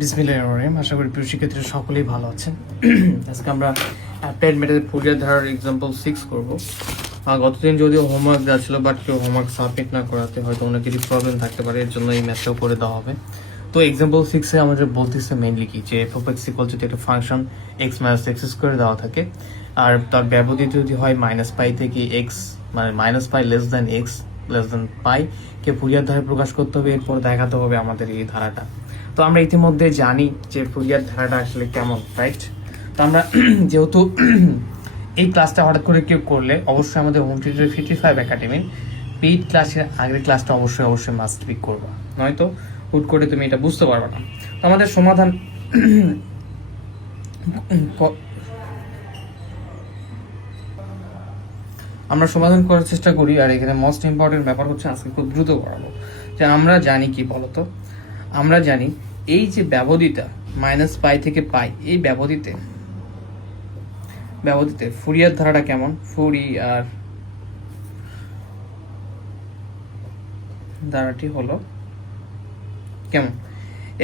বিসমিল্লাহির রহমানির রহিম। আশা করি প্রিয় শিক্ষার্থীরা সকলেই ভালো আছেন। আজকে আমরা অ্যাপ্লাইড মেথডের ফুরিয়ার ধারার এক্সাম্পল 6 করব। গতদিন যদিও হোমওয়ার্ক দেওয়া ছিল, বাট কেউ হোমওয়ার্ক সাবমিট না করাতে হয়তো অনেকেরই প্রবলেম থাকতে পারে, এর জন্য এই ম্যাথটাও করে দেওয়া হবে। তো এক্সাম্পল 6-এ আমাদের বলতেছে মেইনলি কি, যে এফ অফ এক্স ইকুয়াল যদি একটা function x minus x square দেওয়া থাকে, আর তার ব্যবধি যদি হয় মাইনাস পাই থেকে এক্স, মানে minus pi less than x less than pi কে ফুরিয়ার ধারায় প্রকাশ করতে হবে, এরপর দেখাতে হবে আমাদের এই ধারাটা। তো আমরা ইতিমধ্যে জানি যে ফুরিয়ার ধারাটা আসলে কেমন, রাইট? তো আমরা যেহেতু এই ক্লাসটা হঠাৎ করে কেউ করলে অবশ্যই আমাদের হোম টিউটর 55 একাডেমির পেইড ক্লাসের আগের ক্লাসটা অবশ্যই মাস্ট বি করবা, নয়তো হুট করে তুমি এটা বুঝতে পারবে না। তো আমাদের সমাধান আমরা সমাধান করার চেষ্টা করি। আর এখানে মোস্ট ইম্পর্টেন্ট ব্যাপার হচ্ছে, আজকে খুব দ্রুত করাবো, যে আমরা জানি কি বলতো, আমরা জানি এই যে ব্যবধিটা মাইনাস পাই থেকে পাই, এই ব্যবধিতে ফুরিয়ার ধারাটা কেমন, ফুরিয়ার ধারাটি হলো কেমন,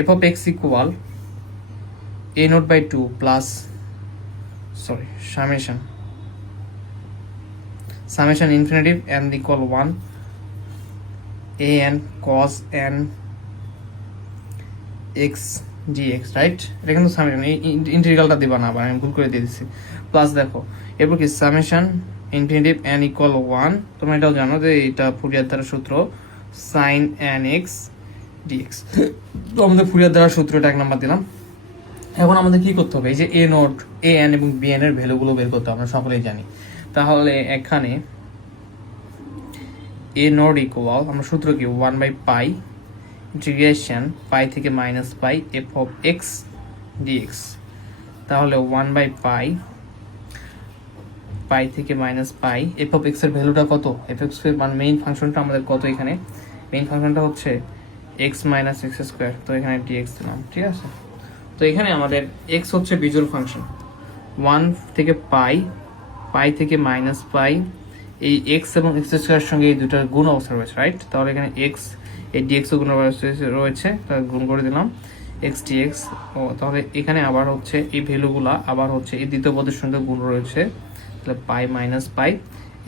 F of X equal A naught by 2 plus summation infinitive n equal 1 a n cos n x dx, right? এটা কিন্তু সামেশন, এই ইন্টিগ্রালটা দিবা না, আবার আমি ভুল করে দিয়ে দিচ্ছি। প্লাস দেখো এরপর কি সামেশন ইনফিনিটিভ n ইকুয়াল 1, তোমরা এটাও জানো যে এটা ফুরিয়ার ধারার সূত্র sin n x dx। তো আমাদের ফুরিয়ার ধারার সূত্রটা 1 নাম্বার দিলাম। এখন আমাদের কি করতে হবে, এই যে a নট, a n এবং b n এর ভ্যালুগুলো বের করতে হবে, আমরা সকলেই জানি। তাহলে এখানে a নট ইকুয়াল, আমরা সূত্র কি 1 বাই পাই ইন্টিগ্রেশন পাই থেকে minus pi F of X DX. তাহলে 1 বাই পাই থেকে minus pi, F of X এর ভ্যালুটা কত, এফ এক্স এর মানে মেইন ফাংশনটা আমাদের কত, এখানে মেইন ফাংশনটা হচ্ছে এক্স মাইনাস এক্স স্কোয়ার, তো এখানে ডিএক্স দিলাম, ঠিক আছে? তো এখানে আমাদের এক্স হচ্ছে বিজোড় ফাংশন, 1 থেকে পাই থেকে মাইনাস পাই, এই এক্স এবং এক্স স্কোয়ারের সঙ্গে এই দুটার গুণ অবস্থা রয়েছে, রাইট? তাহলে এখানে এক্স এই ডিএক্স গুণ রয়েছে, তাহলে গুণ করে দিলাম এক্স ডিএক্স। ও তাহলে এখানে আবার হচ্ছে এই ভ্যালুগুলা আবার হচ্ছে এই দ্বিতীয় পদের সঙ্গে গুণ রয়েছে, তাহলে পাই minus pi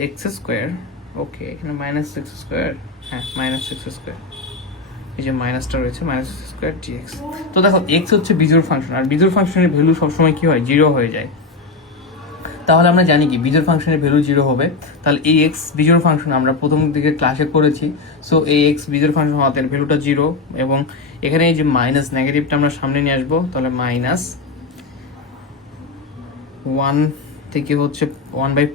X square. Okay, এখানে মাইনাস এক্স স্কোয়ার, হ্যাঁ মাইনাস এক্স স্কোয়ার, এই যে মাইনাসটা রয়েছে মাইনাস এক্স স্কোয়ার ডিএক্স। তো দেখো এক্স হচ্ছে বিজোড় ফাংশন, আর বিজোড় ফাংশনের ভ্যালু সবসময় কি হয়, 0 হয়ে যায়। তাহলে আমরা জানি কি বিজোড় ফাংশনের ভ্যালু 0 হবে, তাহলে এই এক্স বিজোড় ফাংশন আমরা প্রথম দিকে ক্লাসে করেছি। সো এই এক্স বিজোড় ফাংশন হওয়াতে ভ্যালুটা 0, এবং এখানে এই যে মাইনাস নেগেটিভটা আমরা সামনে নিয়ে আসবো, তাহলে মাইনাস 1 থেকে হচ্ছে 1 বাই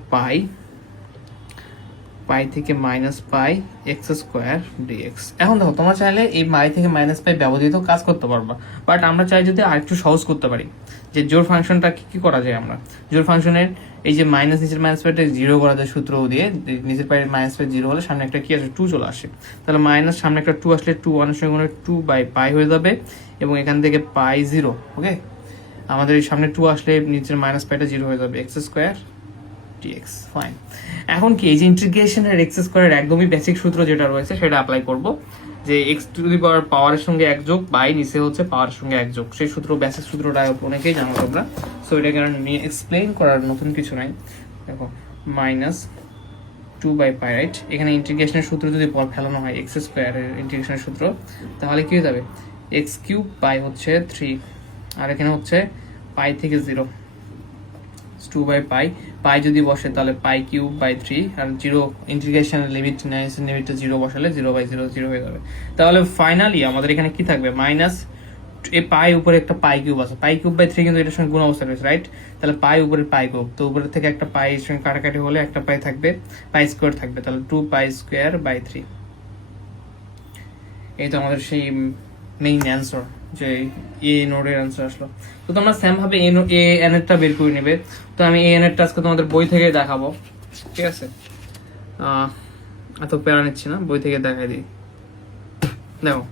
পাই থেকে minus pi X square DX. এখন দেখো তোমরা চাইলে এই পাই থেকে মাইনাস পাই ব্যবহৃত কাজ করতে পারবা, বাট আমরা চাই যদি আরেকটু সহজ করতে পারি, যে জোড় ফাংশনটা কি করা যায়, আমরা জোড় ফাংশনের এই যে মাইনাস নিচের মাইনাস পাইটা 0 করা যায় সূত্র দিয়ে, নিচের পাই মাইনাস পাই 0 হলে সামনে একটা কি আসে, 2 চলে আসে। তাহলে মাইনাস সামনে একটা 2 আসলে 2 1 এর সঙ্গে 2 বাই পাই হয়ে যাবে, এবং এখান থেকে পাই 0। ওকে, আমাদের এই সামনে 2 আসলে নিচের মাইনাস পাইটা 0 হয়ে যাবে, এক্স স্কোয়ার ডিএক্স। ফাইন, এখন কি এই যে ইন্টিগ্রেশনের এক্স স্কোয়ারের একদমই বেসিক সূত্র যেটা রয়েছে সেটা অ্যাপ্লাই করব, যে এক্স টু দি পাওয়ার পাওয়ারের সঙ্গে 1 যোগ বাই নিচে হচ্ছে পাওয়ারের সঙ্গে 1 যোগ, সেই সূত্র বেসিক সূত্রটা অনেকেই জানো তোমরা। সো এটাকে নিয়ে এক্সপ্লেইন করার নতুন কিছু নাই। দেখো মাইনাস 2 বাই পাই, রাইট? এখানে ইন্টিগ্রেশনের সূত্র যদি ফেলানো হয় এক্স স্কোয়ারের ইন্টিগ্রেশনের সূত্র, তাহলে কি হয়ে যাবে, এক্স কিউব বাই হচ্ছে 3, আর এখানে হচ্ছে পাই থেকে 0, 2 বাই পাই যদি বসে তাহলে পাই কিউব বাই 3, আর 0 ইন্টিগ্রেশনের লিমিট লিমিটটা 0 বসালে 0 বাই 0 0 হয়ে যাবে। তাহলে ফাইনালি আমাদের এখানে কি থাকবে, মাইনাস এই পাই উপরে একটা পাই কিউব আছে, পাই কিউব বাই 3 কিন্তু এটার সঙ্গে গুণ অবস্থা রয়েছে, রাইট? তাহলে পাই উপরে পাই কিউব, তো উপরে থেকে একটা পাই এর সঙ্গে কাটাকাটি হলে একটা পাই থাকবে, পাই স্কোয়ার থাকবে, তাহলে 2 পাই স্কোয়ার বাই 3। এই তো আমাদের সেই মেইন অ্যান্সার, যে এ নোডের অ্যান্সার আসলো। তো তোমরা সেম ভাবে এ এন এরটা বের করে নেবে। তো আমি এ এন এরটা আজকে তোমাদের বই থেকে দেখাবো, ঠিক আছে? এত প্যারা নিচ্ছি না, বই থেকে দেখাই দিই। দেখো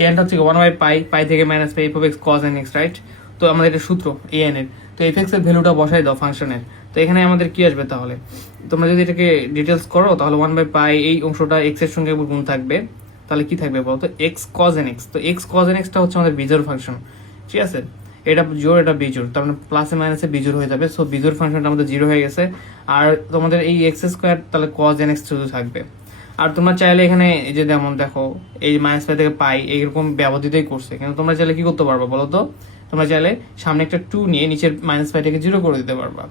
এ এনটা হচ্ছে 1 বাই পাই থেকে minus pi F of X cos N X, right? তো আমাদের এটা সূত্র এ এন এর, তো এফ এক্স এর ভ্যালুটা বসাই দাও ফাংশনের। তো এখানে আমাদের কি আসবে, তাহলে তোমরা যদি এটাকে ডিটেলস করো তাহলে 1 বাই পাই এই অংশটা এক্স এর সঙ্গে গুণ থাকবে, তাহলে কি থাকবে বলতো এক্স কজ এন এক্স। তো এক্স কজ এন এক্সটা হচ্ছে আমাদের বিজোড় ফাংশন, ঠিক আছে, এটা জোর এটা বিজোড়, তার মানে প্লাসে মাইনাসে বিজোড় হয়ে যাবে। সো বিজোড় ফাংশনটা আমাদের 0 হয়ে গেছে। আর তোমাদের এই এক্স স্কোয়ার তাহলে কজ এন এক্স শুধু থাকবে। আর তোমরা চাইলে এখানে এই যে যেমন দেখো এই মাইনাস পাই থেকে পাই এইরকম ব্যবধিতই করছে, কিন্তু তোমরা চাইলে কি করতে পারবা বলো তো, তোমরা চাইলে সামনে একটা 2 নিয়ে নিচের মাইনাস পাইটাকে 0 করে দিতে পারবা।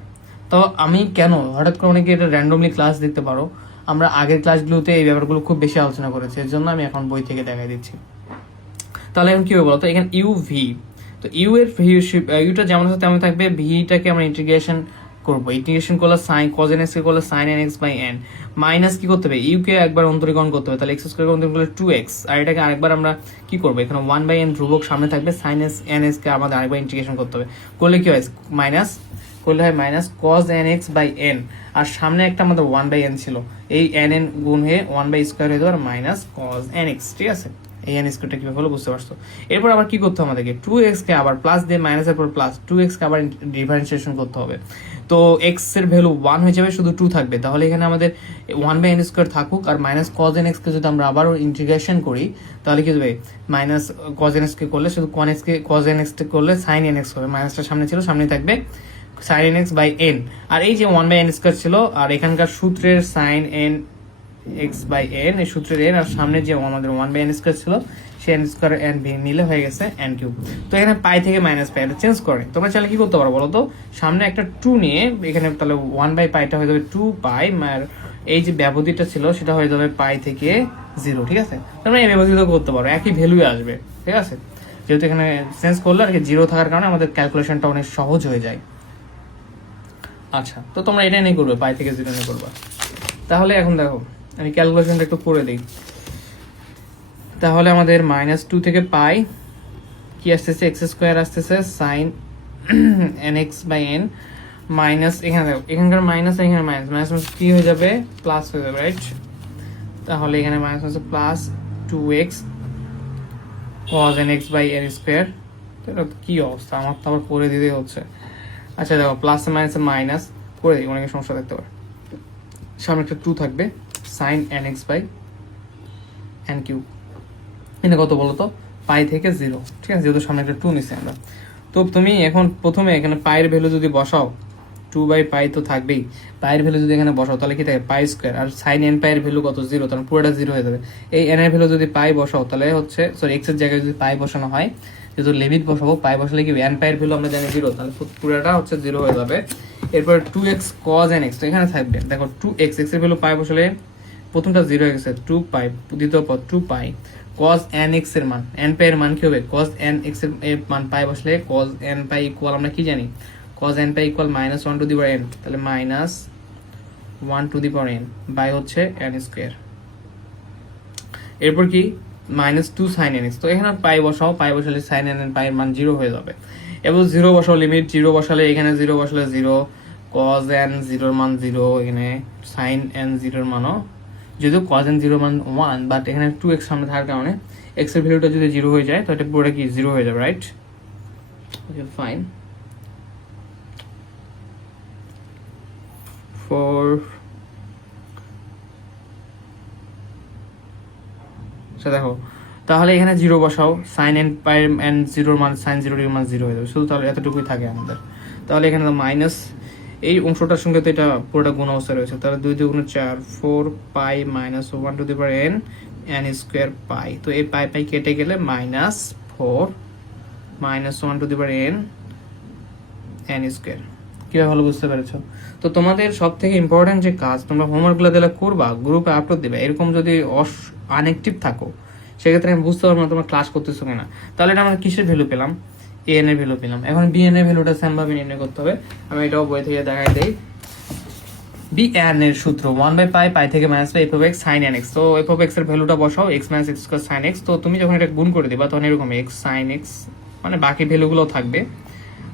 তো আমি কেন হঠাৎ করে অনেকে এটা র্যান্ডমলি ক্লাস দেখতে পারো, আমরা আগের ক্লাসগুলোতে এই ব্যাপারগুলো খুব বেশি আলোচনা করেছি, এর জন্য আমি এখন বই থেকে দেখাই দিচ্ছি। তাহলে এখন কি হবে বলতো, এখানে ইউ ভি, তো ইউ এর ইউটা যেমন আছে তেমন থাকবে, ভিটাকে আমরা ইন্টিগ্রেশন করবো, ইন্টিগ্রেশন করলে সাইন কজ এন এক্স কে করলে sine N x by N, minus কি করতে হবে ইউ কে একবার অন্তরীকরণ করতে হবে, তাহলে এক্স স্কোয়ার অন্তরীকরণ করলে 2x, আর এটাকে আরেকবার আমরা কি করবো, এখানে 1/n ধ্রুবক সামনে থাকবে, সাইন এস এন এক্স কে আমাদের আরেকবার ইন্টিগ্রেশন করতে হবে, করলে কি হয় মাইনাস, করলে হয় minus cos N x by n, আর সামনে একটা আমাদের 1/n ছিল, এই এন এন গুণ হয়ে 1/স্কোয়ার হয়ে যাবে মাইনাস কজ এন এক্স, ঠিক আছে, এই এন স্কোয়ারটা কিভাবে হলো বুঝতে পারছো। এরপর আবার কি করতে হবে আমাদেরকে 2x কে আবার প্লাস দিয়ে মাইনাসের পর প্লাস 2x কে আবার ডিফারেন্সিয়েশন করতে হবে, তো x এর ভ্যালু 1 হয়ে যাবে, শুধু 2 থাকবে, তাহলে এখানে আমাদের 1/n স্কোয়ার থাকুক, আর মাইনাস কজ এন এক্স কে যদি আমরা আবার ইন্টিগ্রেশন করি তাহলে কি হবে মাইনাস কজ এন এক্স কে করলে শুধু কন এক্স কে কজ এন এক্স কে করলে সাইন এন এক্স হবে, মাইনাসটা সামনে ছিল সামনে থাকবে sine N x by n, আর এই যে 1/n স্কোয়ার ছিল আর এখানকার সূত্রের sine N x by n, এই সূত্রের এন, আর সামনে যে আমাদের 1/n স্কোয়ার ছিল সে এন স্কোয়ার এন মিলে হয়ে গেছে এন কিউব। তো এখানে পাই থেকে মাইনাস পাই এটা চেঞ্জ করে তোমরা চাইলে কি করতে পারো বলো তো, সামনে একটা 2 নিয়ে এখানে তাহলে 1/পাইটা হয়ে যাবে 2 পাই, আর এই যে ব্যবধিটা ছিল সেটা হয়ে যাবে পাই থেকে 0, ঠিক আছে, তোমরা এই ব্যবধিটা করতে পারো, একই ভ্যালু আসবে, ঠিক আছে, যেহেতু এখানে চেঞ্জ করলে আর কি 0 থাকার কারণে আমাদের ক্যালকুলেশনটা অনেক সহজ হয়ে যায়। আচ্ছা, তো তোমরা এটা নিয়ে করবে, পাই থেকে 0 নিয়ে করবা। তাহলে এখন দেখো আমি ক্যালকুলেশনটা একটু করে দিই, তাহলে আমাদের -2 থেকে পাই কি আসতেছে এক্স স্কোয়ার আসতেছে sine N x by N, minus এখানে দেখো এখানকার মাইনাস এখানে মাইনাস, মাইনাস কি হয়ে যাবে প্লাস হয়ে যাবে, রাইট, তাহলে এখানে মাইনাস হচ্ছে plus 2x cos n x by n square, এটা কি অবস্থা আমার তো আবার করে দিতে হচ্ছে। আচ্ছা দেখো প্লাস মাইনাসে মাইনাস করে দিই, অনেকে সমস্যা দেখতে পারে, সামনে একটা 2 থাকবে sine N x by N cube, এটা কত বলো তো পাই থেকে 0, ঠিক আছে, যেহেতু সামনে একটা 2 নিচ্ছি আমরা। তো তুমি এখন প্রথমে এখানে পাইয়ের ভ্যালু যদি বসাও 2/পাই তো থাকবেই, পাইয়ের ভ্যালু যদি এখানে বসাও তাহলে কি থাকে পাই স্কোয়ার, আর সাইন এন পাইয়ের ভ্যালু কত 0, তাহলে পুরোটা 0 হয়ে যাবে। এই এন এর ভ্যালু যদি পাই বসাও তাহলে হচ্ছে সরি এক্স এর জায়গায় যদি পাই বসানো হয়, যেহেতু লিমিট বসাবো পাই বসালে কি এন পাইয়ের ভ্যালু আমরা জানি 0, তাহলে পুরোটা হচ্ছে 0 হয়ে যাবে। এরপর 2x cos n x, তো এখানে থাকবে দেখো 2x, x এর ভ্যালু পাই বসালে প্রথমটা 0 হয়ে গেছে 2 পাই, দ্বিতীয় পদ 2 পাই cos n x এর মান, n পাই এর মান কি হবে cos n x এর মান পাই বসলে cos n পাই ইকুয়াল আমরা কি জানি cos n পাই equal -1 to the power n, তাহলে -1 to the power n by হচ্ছে n স্কয়ার। এরপর কি -2 sin n x, তো এখানে পাই বসাও, পাই বসালে sin n পাই এর মান 0 হয়ে যাবে, এবং 0 বসাও লিমিট 0 বসালে এখানে 0 বসালে 0 cos n 0 এর মান 0, এখানে sin n 0 এর মানও যদিও cos n 0 মান 1, বাট এখানে 2x সামনে থাকার কারণে x এর ভ্যালুটা যদি 0 হয়ে যায় তো এটা পুরোটা কি 0 হয়ে যাবে, রাইট, ওকে ফাইন। ফর দেখো তাহলে এখানে 0 বসাও, sin n পাই n 0 এর মান sin 0 এর মান 0 হয়ে যাবে, শুধু তাহলে এতটুকুই থাকে আমাদের। তাহলে এখানে মাইনাস এই অংশটার সঙ্গে তো এটা পুরোটা গুণ অবস্থায় রয়েছে, তাহলে 2 2 গুণ 4 4 পাই -1 to the power n n square পাই, তো এই পাই পাই কেটে গেলে -4 -1 to the power n n square. কিভাবে ভালো বুঝতে পেরেছো? তো তোমাদের সব থেকে ইম্পর্টেন্ট যে কাজ তোমরা হোমওয়ার্কগুলো দিলে করবা, গ্রুপে আপলোড দিবে, এরকম যদি আনএক্টিভ থাকো সেক্ষেত্রে আমি বুঝতে পারবো না তোমরা ক্লাস করতেছো কিনা, তাহলে এটা আমরা কিসের ভ্যালু পেলাম, এ এন এর ভ্যালু পেলাম। এখন বি এন এর ভ্যালুটা সেম ভাবে নির্ণয় করতে হবে, আমি এটাও বই থেকে দেখাই দেই। বি এন এর সূত্র 1/পাই পাই থেকে minus pi f of x sin n x, তো f of x এর ভ্যালুটা বসাও x - x square sin x, তো তুমি যখন এটা গুণ করে দিবা তখন এরকম x sin x মানে বাকি ভ্যালুগুলো থাকবে,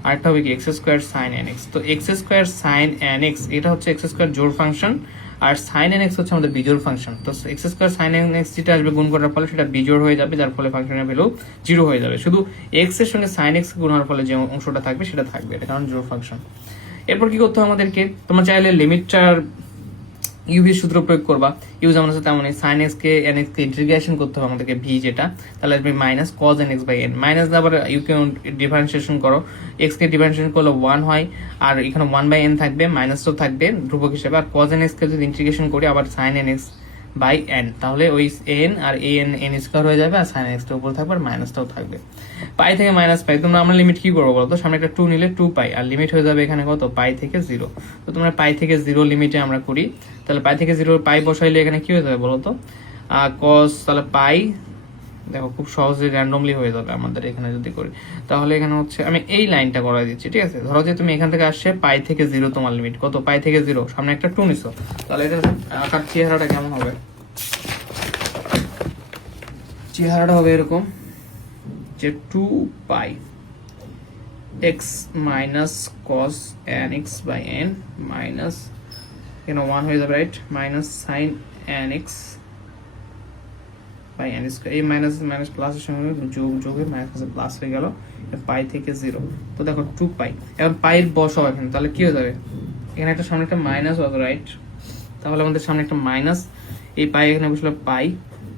আর একটা হবে কি x square sin n x, তো x square sin n x এটা হচ্ছে x স্কয়ার জোড় ফাংশন, আর sin n x হচ্ছে আমাদের বিজোড় ফাংশন, তো x square sin n x যেটা আসবে গুণ করার ফলে সেটা বিজোড় হয়ে যাবে, যার ফলে ফাংশনের ভ্যালু 0 হয়ে যাবে, শুধু x এর সঙ্গে sin x গুণ হওয়ার ফলে যে অংশটা থাকবে সেটা থাকবে, এটা কারণ জোড় ফাংশন। এরপর কি করতে হবে আমাদেরকে, তোমরা চাইলে লিমিটটার ইউভি সূত্র প্রয়োগ করবা, ইউ যেমন আছে তেমনই সাইন এক্স কে এন এক্স কে ইন্টিগ্রেশন করতে হবে আমাদেরকে ভি যেটা, তাহলে আসবে minus cos N x by N, minus আবার ইউ কে ডিফারেন্সিয়েশন করো, এক্স কে ডিফারেন্সিয়েশন করলে 1 হয়, আর এখানে 1 বাই এন থাকবে, মাইনাস তো থাকবে ধ্রুবক হিসেবে, আর কজ এন এক্স কে যদি ইন্টিগ্রেশন করি আবার sine N x by N, তাহলে ওই এন আর এ এন এন স্কোয়ার হয়ে যাবে, আর সাইন এক্সটা উপরে থাকবে আর মাইনাসটাও থাকবে। পাই থেকে মাইনাস পাই, তোমরা আমরা লিমিট কি করবো বলতো, সামনে একটা 2 নিলে 2 পাই, আর লিমিট হয়ে যাবে এখানে কত, পাই থেকে 0। তো তোমরা পাই থেকে 0 লিমিটে আমরা করি, তাহলে পাই থেকে 0 পাই বসাইলে এখানে কি হয়ে যাবে বলতো, কস, তাহলে পাই দেখো খুব সহজে র্যান্ডমলি হয়ে যাবে আমাদের এখানে যদি করি, তাহলে এখানে হচ্ছে আমি এই লাইনটা করে দিচ্ছি, ঠিক আছে। ধরো যে তুমি এখান থেকে আসছে পাই থেকে 0, তোমার লিমিট কত, পাই থেকে 0, সামনে একটা 2 নিছো, তাহলে এটা আকার চেহারাটা কেমন হবে, চেহারাটা হবে এরকম যে 2 pi x minus cos N x by N minus এখানে 1 হয়ে যাবে, right, minus sine N x by N square, এই মাইনাস মাইনাস প্লাসের সঙ্গে যোগ যোগে মাইনাস প্লাস হয়ে গেল পাই থেকে 0। তো দেখো 2 পাই, এখন পাইয়ের বসাও এখানে, তাহলে কি হয়ে যাবে, এখানে একটা সামনে একটা মাইনাস হবে, রাইট, তাহলে আমাদের সামনে একটা মাইনাস, এই পাই এখানে বসলে পাই,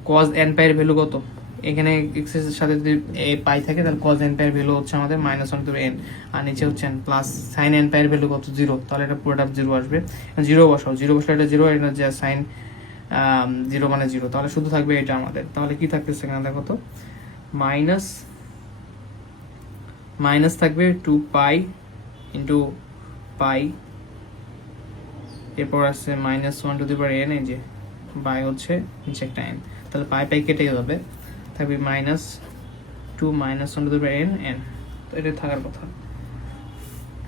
কজ এন পাইয়ের ভ্যালু কত, এখানে এক্স এর সাথে যদি পাই থাকে তাহলে কজ এন পাইয়ের ভ্যালু হচ্ছে আমাদের -1 টু এন, আর নিচে হচ্ছে প্লাস সাইন এন পাইয়ের ভ্যালু কত, 0, তাহলে এটা পুরোটা 0 আসবে, 0 বসাও, 0 বসালে এটা 0, এটা যে সাইন 0 মানে 0, তাহলে শুধু থাকবে এটা আমাদের, তাহলে কি থাকতেছে এখানে দেখো তো, মাইনাস মাইনাস থাকবে 2 পাই ইন্টু পাই, এরপর আসছে -1 টু দি পাওয়ার এন, এই যে বাই হচ্ছে নিচে একটা এন, তাহলে পাই পাই কেটে যাবে, থাকবে -2 -1 to the power N N, তো এটা থাকার কথা।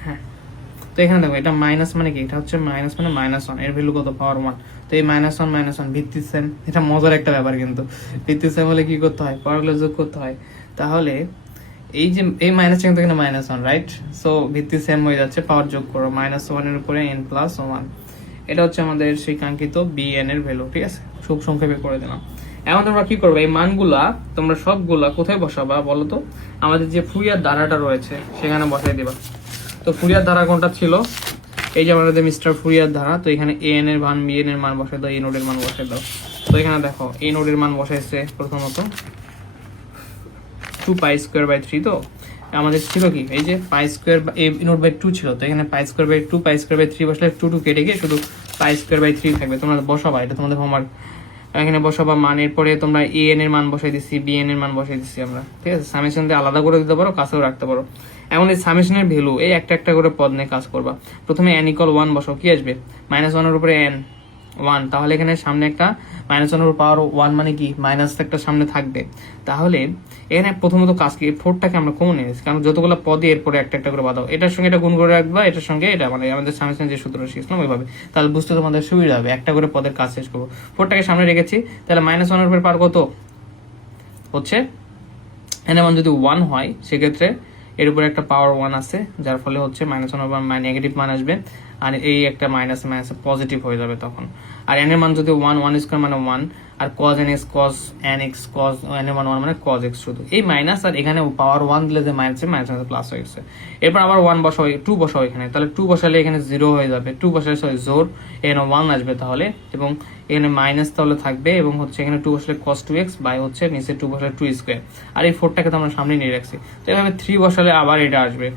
হ্যাঁ, তো এখানে দেখো এটা মাইনাস মানে কি, এটা হচ্ছে মাইনাস মানে -1, এর ভ্যালু কত, পাওয়ার 1, তো এই -1 ভিত্তি সেম, এটা মজার একটা ব্যাপার, কিন্তু ভিত্তি সেম হলে কি করতে হয়, পাওয়ারগুলো যোগ করতে হয়, তাহলে এই যে এই মাইনাস কিন্তু এখানে -1, রাইট, সো ভিত্তি সেম হয়ে যাচ্ছে, পাওয়ার যোগ করো, -1 এর উপরে n প্লাস 1, এটা হচ্ছে আমাদের সেই কাঙ্ক্ষিত bn এর ভ্যালু, ঠিক আছে, খুব সংক্ষেপে করে দিলাম। এখন তোমরা কি করবে, এই মানগুলা তোমরা সবগুলা কোথায় বসাবা বলো তো, আমাদের যে ফুরিয়ার ধারাটা রয়েছে সেখানে বসাই দিবা। তো ফুরিয়ার ধারা কোনটা ছিল, এই যে আমাদের মিস্টার ফুরিয়ার ধারা, তো এখানে an এর মান bn এর মান বসাই দাও, এই নোডের মান বসাই দাও। তো এখানে দেখো এই নোডের মান বসাইছে প্রথমত 2 পাই স্কোয়ার বাই 3, তো আমাদের ছিল কি, এই যে পাই স্কোয়ার এই নোট বাই 2 ছিল, তো এখানে pi square by 2 pi square by 3 বসলে 2 কেটে গিয়ে শুধু পাই স্কোয়ার বাই 3 থাকবে, তোমরা বসাবা, এটা তোমাদের হোমওয়ার্ক, এখানে বসাবা মানের পরে তোমরা an এর মান বসাই দিচ্ছি, bn এর মান বসাই দিচ্ছি আমরা, ঠিক আছে, সামেশন দিয়ে আলাদা করে দিতে পারো, কাছেও রাখতে পারো। এখন এই সামেশনের ভ্যালু এই একটা একটা করে পদ নিয়ে কাজ করবা। প্রথমে n = 1 বসাও, কি আসবে, -1 এর উপরে n 1, তাহলে এখানে সামনে একটা -1 এর পাওয়ার 1 মানে কি, মাইনাস একটা সামনে থাকবে, তাহলে এখানে প্রথমত কাজ কি, 4টাকে আমরা কমন নিয়েছি, কারণ যতগুলো পদে এরপরে একটা একটা করে বাঁধাও, এটার সঙ্গে এটা গুণ করে রাখবা, এটার সঙ্গে এটা, মানে আমাদের সামেশন যে সূত্রটা শিখলাম ওইভাবে, তাহলে বুঝতে তোমাদের সুবিধা হবে, একটা করে পদের কাজ শেষ করবো। 4টাকে সামনে রেখেছি, তাহলে -1 এর উপরে পাওয়ার কত হচ্ছে, এর মান যদি 1 হয় সেক্ষেত্রে এর উপরে একটা পাওয়ার 1 আছে, যার ফলে হচ্ছে -1 এর মান নেগেটিভ মান আসবে, আর এই একটা মাইনাস মাইনাস পজিটিভ হয়ে যাবে তখন। আর n এর মান যদি 1 স্কয়ার মানে 1, আর cos nx cos nx cos n এর মান 1 মানে cos x, শুধু এই মাইনাস, আর এখানে পাওয়ার 1 দিলে যে মাইনাস মাইনাস প্লাস হয়ে গেছে। এরপর আবার 1 বসাও, 2 বসাও এখানে, তাহলে 2 বসালে এখানে 0 হয়ে যাবে, 2 বসালে জোর এখানে 1 আসবে তাহলে, এবং এখানে মাইনাস তাহলে থাকবে, এবং হচ্ছে এখানে 2 বসালে cos 2x বাই হচ্ছে নিচে 2 বসালে 2 স্কয়ার, আর এই 4টাকে তো আমরা সামনে নিয়ে রাখছি, তো এভাবে 3 বসালে আবার এটা আসবে,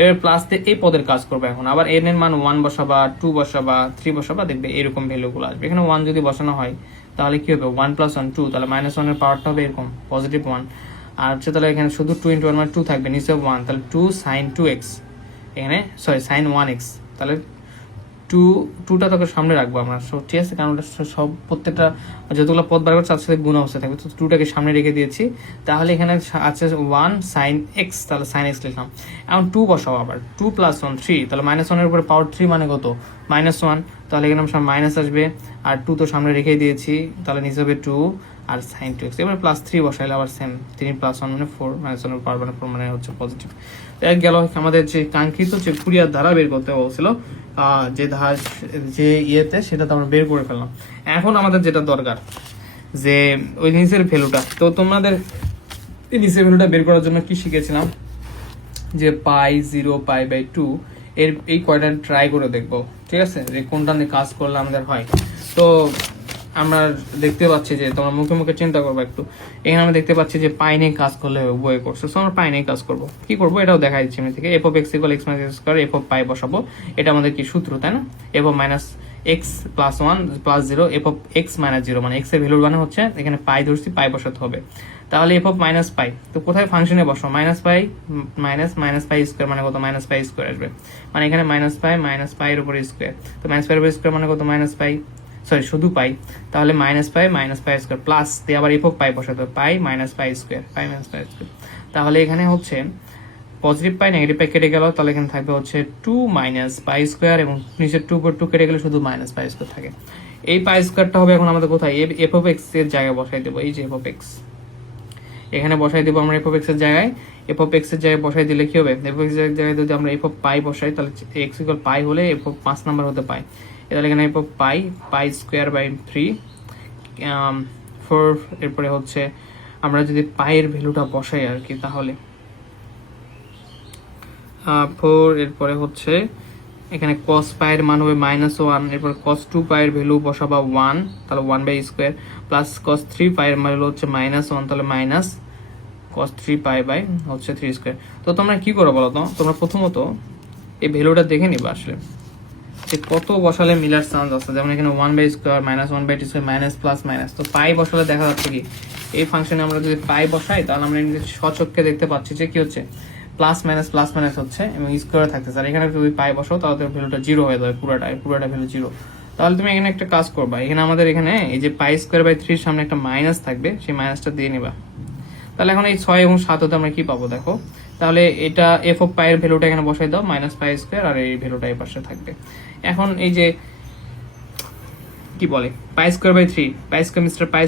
এবার প্লাস দিয়ে এই পদের কাজ করবে। এখন আবার n এর মান 1 বসাবা, 2 বসাবা, 3 বসাবা, দেখবে এরকম ভ্যালুগুলো আসবে। এখানে 1 যদি বসানো হয় তাহলে কি হবে, 1 + 1 2, তাহলে -1 এর পাওয়ারটা হবে এরকম পজিটিভ 1, আর হচ্ছে তাহলে এখানে শুধু 2 × 1 মানে 2 থাকবে, নিচে 1, তাহলে 2 sin 2x, এখানে সরি sin 1x, তাহলে 2টা তোকে সামনে রাখবো আমরা, ঠিক আছে, কারণ ওটা সব প্রত্যেকটা যতগুলো পদ বার করছে তার সাথে গুণ অবস্থা থাকবে, তো 2টাকে সামনে রেখে দিয়েছি, তাহলে এখানে আছে 1 sin x, তাহলে sin x লিখলাম। এখন 2 বসাও, আবার 2 + 1 3, তাহলে -1 এর উপরে পাওয়ার 3 মানে কত, -1, তাহলে এখানে সামনে মাইনাস আসবে, আর 2 তো সামনে রেখে দিয়েছি, তাহলে নিচে হবে 2 আর sin 2x, এবার +3 বসাইলে আবার সেম, 3 + 1 মানে 4, -1 এর পাওয়ার মানে 4 মানে হচ্ছে পজিটিভ। এক গেল আমাদের যে কাঙ্ক্ষিত যে ফুরিয়ার ধারা বের করতে বলছিল, যে ধারা যে ইয়েতে, সেটা তো আমরা বের করে ফেললাম। এখন আমাদের যেটা দরকার যে ওই নিচের ভ্যালুটা, তো তোমাদের এই নিচের ভ্যালুটা বের করার জন্য কি শিখেছিলাম, যে পাই 0 π/2 এর এই কয়টা ট্রাই করে দেখবো, ঠিক আছে, যে কোনটা নিয়ে কাজ করলে আমাদের হয়। তো আমরা দেখতে পাচ্ছি যে তোমরা মুখে মুখে চিন্তা করবো একটু, এখানে আমরা দেখতে পাচ্ছি যে পাই নিয়ে কাজ করলে বই করছে, সো আমরা পাই নিয়ে কাজ করবো। কি করবো এটাও দেখা যাচ্ছে এমনি থেকে, F of X equal x minus square F of পাই বসাবো, এটা আমাদের কি সূত্র তাই না, F of minus x plus 1 plus 0 F of x minus 0, মানে এক্স এর ভ্যালু মানে হচ্ছে এখানে পাই ধরছি, পাই বসাতে হবে। তাহলে এফ অফ মাইনাস পাই, তো কোথায় ফাংশনে বসো, মাইনাস পাই মাইনাস পাই স্কোয়ার মানে কত, মাইনাস পাই স্কোয়ার আসবে, মানে এখানে মাইনাস পাই এর উপরে স্কোয়ার, তো মাইনাস পাই এর উপরে স্কোয়ার মানে কত, মাইনাস পাই, সরি শুধু পাই, তাহলে মাইনাস পাই স্কোয়ার প্লাস দিয়ে আবার এফ অফ পাই বসাতে হবে, পাই মাইনাস পাই স্কোয়ার, তাহলে এখানে হচ্ছে পজিটিভ পাই নেগেটিভ পাই কেটে গেল, তাহলে এখানে থাকবে হচ্ছে 2 মাইনাস পাই স্কোয়ার, এবং নিচের 2 উপর 2 কেটে গেলে শুধু মাইনাস পাই স্কোয়ার থাকে। এই পাই স্কোয়ারটা হবে এখন আমাদের কোথায়, এফ অফ এক্স এর জায়গায় বসাই দেবো, এই যে এফ অফ এক্স এখানে বসাই দেবো আমরা, এফ অফ এক্স এর জায়গায়, এফ অফ এক্স এর জায়গায় বসাই দিলে কি হবে, এফ অফ এক্স এর জায়গায় যদি আমরা এফ অফ পাই বসাই, তাহলে এক্স ইকুয়াল পাই হলে এফ অফ 5 নাম্বার হতে পাই, তাহলে এখানে F of pi square by 3 4, এরপরে হচ্ছে আমরা যদি পাইয়ের ভ্যালুটা বসাই আর কি, তাহলে 4, এরপরে হচ্ছে এখানে cos পাইয়ের মান হবে -1, এরপর cos 2 পাইয়ের ভ্যালু বসাবা 1, তাহলে 1 বাই স্কোয়ার, প্লাস cos 3 পাইয়ের মান হচ্ছে -1, তাহলে মাইনাস cos 3 পাই বাই হচ্ছে 3 স্কোয়ার। তো তোমরা কি করো বলো তো, তোমরা প্রথমত এই ভ্যালুটা দেখে নিবা আসলে যে কত বসালে মিলার চান্স আছে, যেমন এখানে 1 by square -1 by 2 square minus plus minus, তো পাই বসালে দেখা যাচ্ছে কি এই ফাংশনে আমরা যদি পাই বসাই, তাহলে আমরা সচক্ষে দেখতে পাচ্ছি যে কি হচ্ছে প্লাস মাইনাস হচ্ছে এবং স্কোয়ার থাকতেছে, আর এখানে যদি পাই বসাও তাহলে ভ্যালুটা 0 হয়ে যাবে, পুরোটা ভ্যালু 0। তাহলে তুমি এখানে একটা কাজ করবা, এখানে আমাদের এখানে এই যে পাই স্কোয়ার বাই 3 সামনে একটা মাইনাস থাকবে, সেই মাইনাসটা দিয়ে নিবা। তাহলে এখন এই 6 এবং 7 হতে আমরা কি পাবো দেখো, তাহলে এটা এফ অফ পাই এর ভ্যালুটা এখানে বসাই দাও, মাইনাস পাই স্কোয়ার, আর এই ভ্যালুটা এই পাশে থাকবে। এখন এই যে কি বলে pi square by 3, pi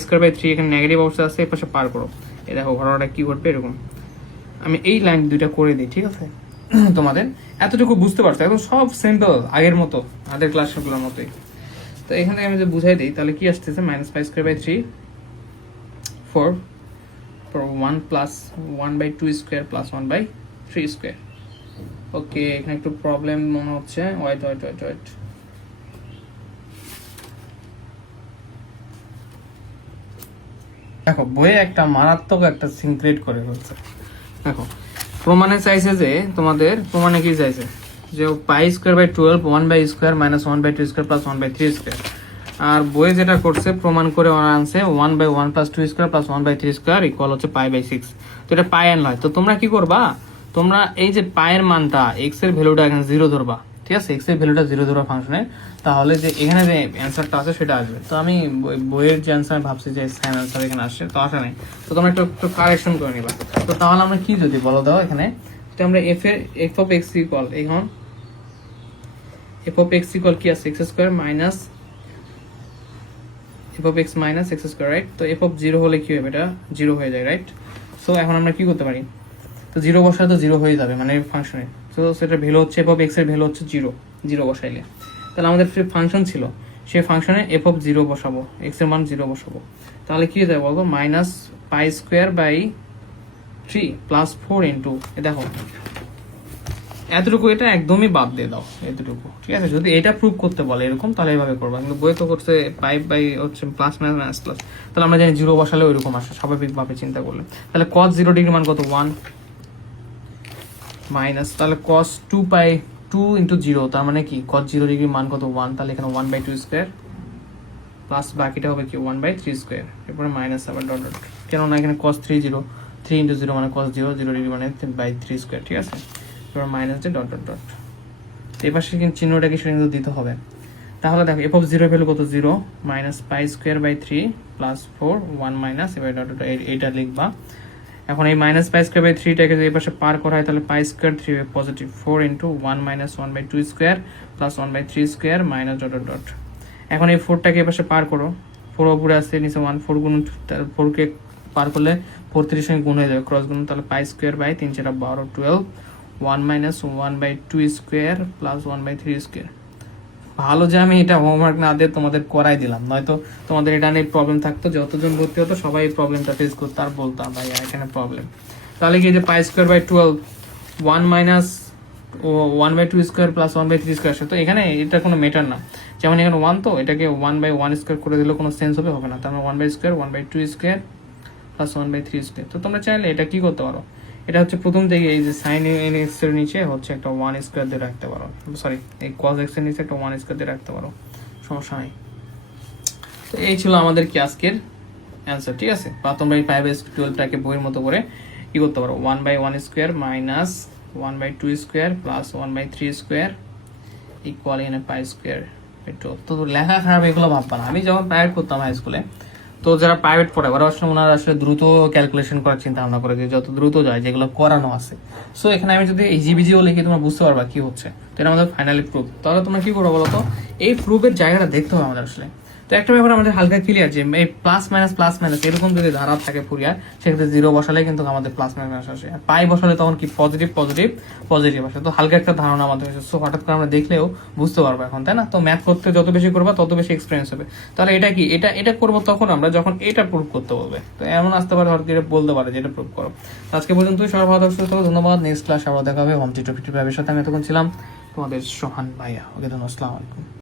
square by 3 এখানে নেগেটিভ অবস্থা আছে, এই পাশে পার করো, এই দেখো ঘটনাটা কি ঘটবে এরকম। আমি এই লাইন দুইটা করে দিই, ঠিক আছে তোমাদের এতটুকু বুঝতে পারছো, একদম সব সিম্পল আগের মতো আগের ক্লাসগুলোর মতোই। তো এখানে আমি যদি বুঝাই দিই তাহলে কি আসতেছে, minus pi square by 3 4 1 plus 1 by 2 square plus 1 by 3 square. Okay, এখানে একটু প্রবলেম মনে হচ্ছে, ওয়েট দেখো বইয়ে একটা মারাত্মক একটা সিনক্রেট করে ফেলছে। দেখো প্রমাণে চাইছে যে তোমাদের প্রমাণে কি চাইছে যে pi square by 12 1 by square minus 1 by 2 square plus 1 by 3 square, আর বইয়ে যেটা করছে প্রমাণ করে ওরা আনছে 1 by 1 plus 2 square plus 1 by 3 square equal হচ্ছে পাই বাই 6। তো এটা পাই এর নয়, তো তোমরা কি করবা, তোমরা এই যে পায়ের মানটা এক্স এর ভ্যালুটা এখানে 0 ধরবা, ঠিক আছে, এক্স এর ভ্যালুটা 0 ধরবা ফাংশনে, তাহলে যে এখানে যে অ্যান্সারটা আছে সেটা আসবে। তো আমি বইয়ের যে অ্যান্সার ভাবছি যে সেম অ্যান্সার এখানে আসছে, তো আসে নাই, তো তোমরা একটু কারেকশন করে নিবা। তো তাহলে আমরা কি যদি বলো দাও এখানে, তো আমরা এফ অফ এক্স ইকুয়াল, এখন এফ অফ এক্স ইকুয়াল কি আছে, x square minus F of x minus x square, right. তো এফ অফ 0 হলে কি হবে, এটা 0 হয়ে যায়, রাইট। সো এখন আমরা কি করতে পারি, তো 0 বসালে তো 0 হয়ে যাবে মানে ফাংশনে, তো সেটা ভ্যালু হচ্ছে এফ অফ এক্স এর ভ্যালু হচ্ছে 0 বসাইলে, তাহলে আমাদের ফাংশন ছিল সেই ফাংশনে এফ অফ 0 বসাবো, এক্স এর মান 0 বসাবো, তাহলে কি হয়ে যাবে বলবো, minus pi square by 3 plus 4 into, দেখো এতটুকু, এটা একদমই বাদ দিয়ে দাও এতটুকু, ঠিক আছে। যদি এটা প্রুভ করতে বলে এরকম তাহলে এইভাবে করবা, কিন্তু বইয়ে তো করছে পাই বাই হচ্ছে প্লাস মাইনাস প্লাস, তাহলে আমরা জানি 0 বসালে ওইরকম আসে স্বাভাবিকভাবে চিন্তা করলে। তাহলে cos 0 ডিগ্রি মান কত, 1 মাইনাস, তাহলে cos 2 পাই 2 ইন্টু 0, তার মানে কি cos 0 ডিগ্রি মান কত 1, তাহলে এখানে 1 বাই 2 স্কোয়ার প্লাস বাকিটা হবে কি 1 বাই 3 স্কোয়ার, এরপরে মাইনাস আবার ডট ডট, কেননা এখানে cos 3 0 3 ইন্টু 0 মানে cos 0 ডিগ্রি মানে বাই 3 স্কোয়ার, ঠিক আছে, এবার মাইনাস দিয়ে ডট ডট ডট, এই পাশে কিন্তু চিহ্নটা কি কিন্তু দিতে হবে। তাহলে দেখো এফ অফ 0 ভ্যালু কত, 0 minus pi square by 3 plus 4 1 minus, এবার ডট ডট এইটা লিখবা। এখন এই মাইনাস পাই স্কোয়ার বাই 3টাকে যদি এই পাশে পার করা হয় তাহলে pi square 3 positive 4 into 1 minus 1 by 2 square plus 1 by 3 square minus dot dot. এখন এই 4টাকে এই পাশে পার করো, 4 উপরে আসছে নিচে 1, 4 গুণ 4কে পার করলে 4 3 সঙ্গে গুণ হয়ে যাবে, ক্রস গুণ, তাহলে pi square by 3 4 12 12 1 minus 1 by 2 square plus 1 by 3 square. ভালো যে আমি এটা হোমওয়ার্ক না দিয়ে তোমাদের করাই দিলাম, নয়তো তোমাদের এটা নিয়ে প্রবলেম থাকতো, যতজন ভর্তি হতো সবাই এই প্রবলেমটা ফেস করতো, আর বলতাম ভাই এখানে প্রবলেম। তাহলে কি যে pi square by 12 1 minus 1/2 square plus 1/3 square আসে, তো এখানে এটা কোনো মেটার না। যেমন এখানে 1, তো এটাকে 1/1 স্কোয়ার করে দিলে কোনো সেন্স হবে না। তার মানে 1/2 স্কোয়ার প্লাস 1/3 স্কোয়ার। তো তোমরা চাইলে এটা কি করতে পারো, এটা হচ্ছে প্রথম থেকে এই যে সাইন এক্স এর নিচে হচ্ছে একটা 1 স্কোয়ার দিয়ে রাখতে পারো, সরি এই কজ এক্স এর নিচে একটা 1 স্কোয়ার দিয়ে রাখতে পারো, সমস্যা নেই। তো এই ছিল আমাদের কি আজকের অ্যান্সার, ঠিক আছে। বা তোমরা এই 5/12টাকে বইয়ের মতো করে কি করতে পারো, 1/1 square minus 1/2 square plus 1/3 square equal এখানে পাই স্কোয়ার। তো লেখা খারাপ এগুলো ভাববা না। আমি যখন প্রাইভেট করতাম হাই স্কুলে, তো যারা প্রাইভেট পড়ে ওরা আসলে ওনারা আসলে দ্রুত ক্যালকুলেশন করার চিন্তা ভাবনা করে, যে যত দ্রুত যায় যেগুলো করানো আছে। সো এখানে আমি যদি ইজিবিজিও লিখি তোমরা বুঝতে পারবা কি হচ্ছে। তো এটা আমাদের ফাইনালি প্রুফ। তাহলে তোমরা কি করো বলো তো, এই প্রুফের জায়গাটা দেখতে হবে আমাদের আসলে। তো একটা ব্যাপার আমাদের হালকা ক্লিয়ার, যে এই প্লাস মাইনাস এরকম যদি ধারা থাকে ফুরিয়ার, সেক্ষেত্রে 0 বসালে কিন্তু আমাদের প্লাস মাইনাস আসে, আর পাই বসালে তখন কি পজিটিভ আসে। তো হালকা একটা ধারণা আমাদের হয়েছে। সো হঠাৎ করে আমরা দেখলেও বুঝতে পারবো এখন, তাই না? তো ম্যাথ করতে যত বেশি করবা তত বেশি এক্সপিরিয়েন্স হবে। তাহলে এটা কি, এটা করবো তখন আমরা যখন এটা প্রুভ করতে বলবে। তো এমন আসতে পারে হঠাৎ করে বলতে পারে যে এটা প্রুভ করো। তো আজকে পর্যন্তই, সবাই ভালো থাকো, ধন্যবাদ। নেক্সট ক্লাস আবার দেখা হবে হোম টিউটর 55 এর সাথে। আমি এতক্ষণ ছিলাম তোমাদের সোহান ভাইয়া। ওকে, ধন্যবাদ, আসসালামু আলাইকুম।